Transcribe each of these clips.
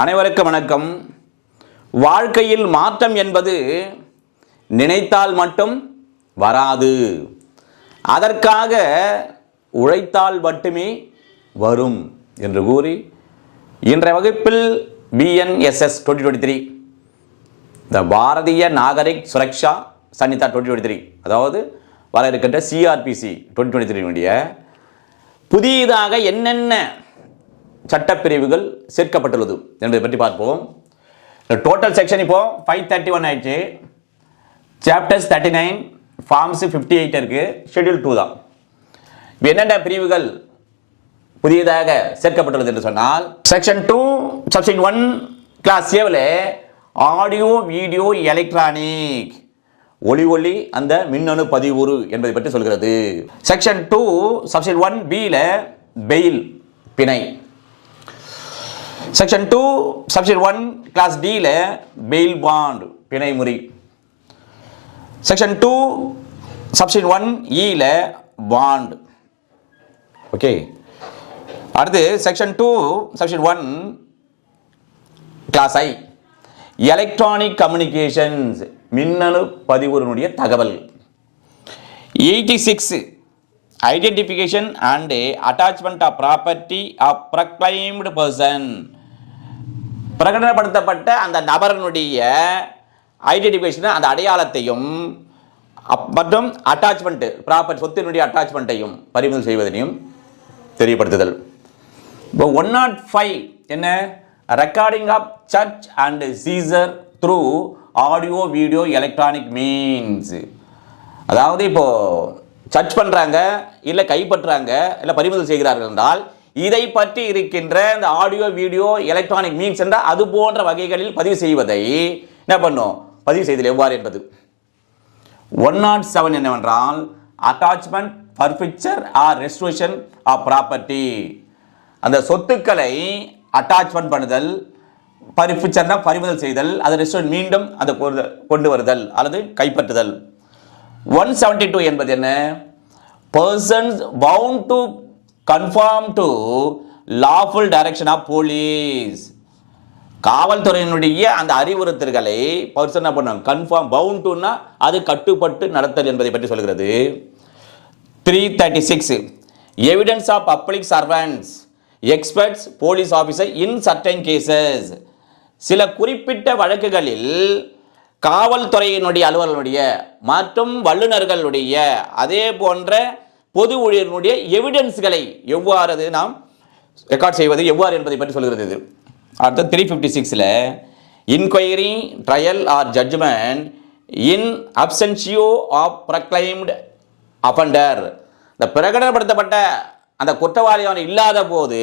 அனைவருக்கும் வணக்கம். வாழ்க்கையில் மாற்றம் என்பது நினைத்தால் மட்டும் வராது, அதற்காக உழைத்தால் மட்டுமே வரும் என்று கூறி இன்றைய வகுப்பில் BNSS 2023 இந்த பாரதிய நாகரிக் சுரக்ஷா சன்னிதா 2023, அதாவது வர இருக்கின்ற CRPC 2023 புதியதாக என்னென்ன சட்டப்பிரிவுகள் சேர்க்கப்பட்டுள்ளது என்பதை பற்றி பார்ப்போம். டோட்டல் செக்ஷன் இப்போ 531 ஆயிடுச்சு. சாப்டர்ஸ் 39, ஃபார்ம்ஸ் 58 இருக்கு, ஷெட்யூல் 2 தான். என்னென்ன பிரிவுகள் புதியதாக சேர்க்கப்பட்டுள்ளது என்று சொன்னால், செக்ஷன் 2 செக்ஷன் 1 கிளாஸ் ஏவில் ஆடியோ வீடியோ எலக்ட்ரானிக் ஒளி அந்த மின்னணு பதிவுறு என்பதை பற்றி சொல்கிறது. செக்ஷன் 2 செக்ஷன் 1B பெயில் பிணை. Section 2 section 1 class D bail bond பிணை முறி. Section 2 section 1E bond. Okay, அடுத்து section 2 section 1 class I electronic communications மின்னணு பதிவுறுடைய தகவல். 86 identification and attachment of property of proclaimed person. பிரகடனப்படுத்தப்பட்ட அந்த நபரனுடைய ஐடென்டிஃபிகேஷன், அந்த அடையாளத்தையும் மற்றும் அட்டாச்மெண்ட் ப்ராப்பர்ட்டி சொத்தினுடைய அட்டாச்மெண்ட்டையும் பறிமுதல் செய்வதனையும் தெரியப்படுத்துதல். இப்போ 105 என்ன? Recording of search and seizure through audio video electronic means. அதாவது இப்போ சர்ச் பண்றாங்க, இல்லை கைப்பற்றாங்க, இல்லை பறிமுதல் செய்கிறார்கள் என்றால் இதை பற்றி இருக்கின்ற இந்த ஆடியோ வீடியோ எலக்ட்ரானிக் மீன்ஸ் என்றால் அது போன்ற வகைகளில் பதிவு செய்வதை என்ன பண்ணும்? பதிவு செய்தல் எவ்வாறு என்பது. 107 என்னவென்றால் attachment forfeiture or restoration of property. அந்த சொத்துக்களை அட்டாச்மெண்ட் பண்ணுதல், பர்ஃபிக்சர்னா பறிமுதல் செய்தல், அதை ரெஸ்டோரேட் மீண்டும் அதை கொண்டு வருதல் அல்லது கைப்பற்றுதல். 172 என்பது என்ன? persons bound to conform to lawful direction of police. காவல்துறையினுடைய அந்த அறிவுறுத்தல்களை பர்சன் பண்ணும். கன்ஃபார்ம் பவுண்ட் டுனா அது கட்டுப்பட்டு நடத்தல் என்பதை பற்றி சொல்கிறது. 336 evidence of public servants experts police officer in certain cases. சில குறிப்பிட்ட வழக்குகளில் காவல்துறையினுடைய அலுவலர்களுடைய மற்றும் வல்லுநர்களுடைய அதே போன்ற பொது ஊழியர்களுடைய எவிடன்ஸ்களை எவ்வாறு நாம் ரெக்கார்ட் செய்வது எவ்வாறு என்பதை பற்றி சொல்கிறது இது. அடுத்த 356 inquiry trial or judgment in absentia of proclaimed offender. இந்த பிரகடனப்படுத்தப்பட்ட அந்த குற்றவாளியான இல்லாத போது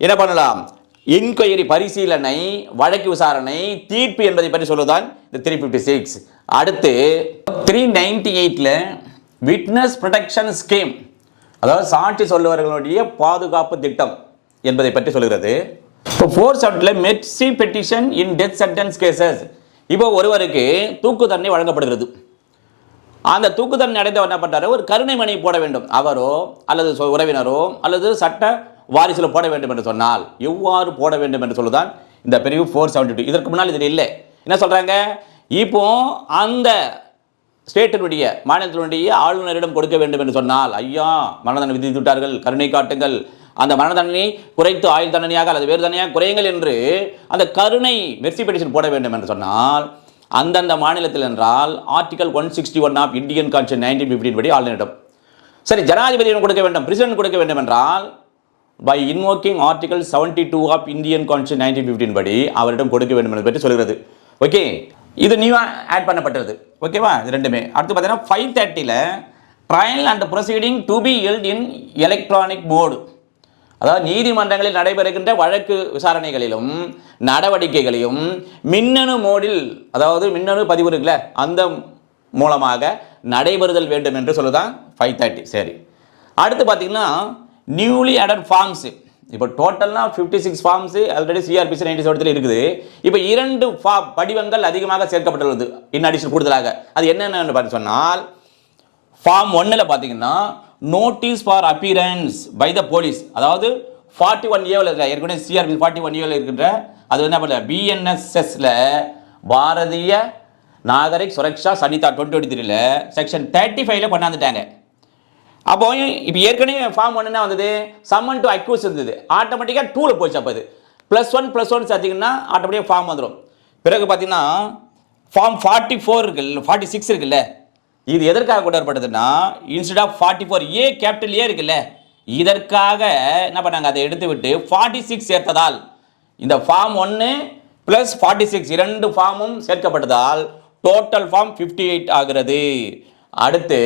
என்ன பண்ணலாம்? இன்கொயரி பரிசீலனை, வழக்கு விசாரணை, தீர்ப்பு என்பதை பற்றி சொல்லுதான் இந்த 356. அடுத்து 398 விட்னஸ் ப்ரொடெக்ஷன் ஸ்கீம், அதாவது சாட்சி சொல்லுவர்களுடைய பாதுகாப்பு திட்டம் என்பதை பற்றி சொல்கிறது. இப்போ 470 மெர்சி பெட்டிஷன் இன் டெத் சென்டென்ஸ் கேசஸ். இப்போ ஒருவருக்கு தூக்கு தண்டனை வழங்கப்படுகிறது. அந்த தூக்கு தண்டனை அடைந்தவர் என்ன பண்றாரு? ஒரு கருணை மணி போட வேண்டும். அவரோ அல்லது உறவினரோ அல்லது சட்ட வாரிசில் போட வேண்டும் என்று சொன்னால் எவ்வாறு போட வேண்டும் என்று சொல்லுதான் இந்த பிரிவு 472. இதற்கு முன்னால் இதில் இல்லை. என்ன சொல்றாங்க? இப்போ அந்த ஸ்டேட்டினுடைய மாநிலத்தினுடைய ஆளுநரிடம் கொடுக்க வேண்டும் என்று சொன்னால், ஐயா மரண தண்டனை விதித்து விட்டார்கள், கருணை காட்டுங்கள், அந்த மரண தண்டனை குறைத்து ஆயுள் தண்டனையாக அல்லது வேறு தண்டனையாக குறையுங்கள் என்று அந்த கருணை மெர்சி பெட்டிஷன் போட வேண்டும் என்று சொன்னால் அந்தந்த மாநிலத்தில் என்றால் ஆர்டிகல் 161 ஆஃப் இந்தியன் கான்ஸ்டிடியூஷன் 1915 படி ஆளுநரிடம். சரி, ஜனாதிபதியிடம் கொடுக்க வேண்டும், பிரசிடென்ட் கொடுக்க வேண்டும் என்றால் by invoking article 72 of Indian Constitution 1915 படி அவரிடம் கொடுக்க வேண்டும் என்பதை பற்றி சொல்கிறது. ஓகே, இது நியூவா ஆட் பண்ணப்பட்டது. ஓகேவா? இது ரெண்டுமே. அடுத்து பார்த்தீங்கன்னா 530 trial and proceeding to be held in electronic mode. அதாவது நீதிமன்றங்களில் நடைபெறுகின்ற வழக்கு விசாரணைகளிலும் நடவடிக்கைகளையும் மின்னணு மோடில், அதாவது மின்னணு பதிவு இருக்குல்ல அந்த மூலமாக நடைபெறுதல் வேண்டும் என்று சொல்லுதான் 530. சரி, அடுத்து பார்த்தீங்கன்னா நியூலி ஆடட் ஃபார்ம்ஸ். இப்போ டோட்டல்னா 56 ஃபார்ம்ஸ் ஆல்ரெடி CRPC 97 இருக்குது. இப்போ 2 படிவங்கள் அதிகமாக சேர்க்கப்பட்டுள்ளது, இன் அடிஷன் கூடுதலாக. அது என்னென்னு பார்த்து சொன்னால், ஃபார்ம் 1 பார்த்தீங்கன்னா notice for appearance by the police, அதாவது 41A இருக்க ஏற்கனவே சிஆர்பி 41A இருக்கின்ற அது என்ன பண்ணல பிஎன்எஸ்எஸ்ல பாரதிய நாகரிக் சுரக்ஷா சனிதா 2023 செக்ஷன் 35ல கொண்டாந்துட்டாங்க. அப்போ இப்போ ஏற்கனவே ஃபார்ம் 1 வந்தது சம்மன் டு அக்யூஸ் இருந்தது, ஆட்டோமேட்டிக்காக 2ல போச்சு. அப்போ அது +1 சேர்த்திங்கன்னா ஆட்டோமேட்டிக்காக ஃபார்ம் வந்துடும். பிறகு பார்த்தீங்கன்னா ஃபார்ம் 44 இருக்குல்ல 46 இருக்குல்ல, இது எதற்காக கொண்டு வரப்பட்டதுன்னா instead of 44A capital A இருக்குல்ல, இதற்காக என்ன பண்ணாங்க, அதை எடுத்து விட்டு 46 சேர்த்ததால் இந்த ஃபார்ம் 1 + 46 இரண்டு ஃபார்மும் சேர்க்கப்பட்டதால் டோட்டல் ஃபார்ம் 58 ஆகிறது. அடுத்து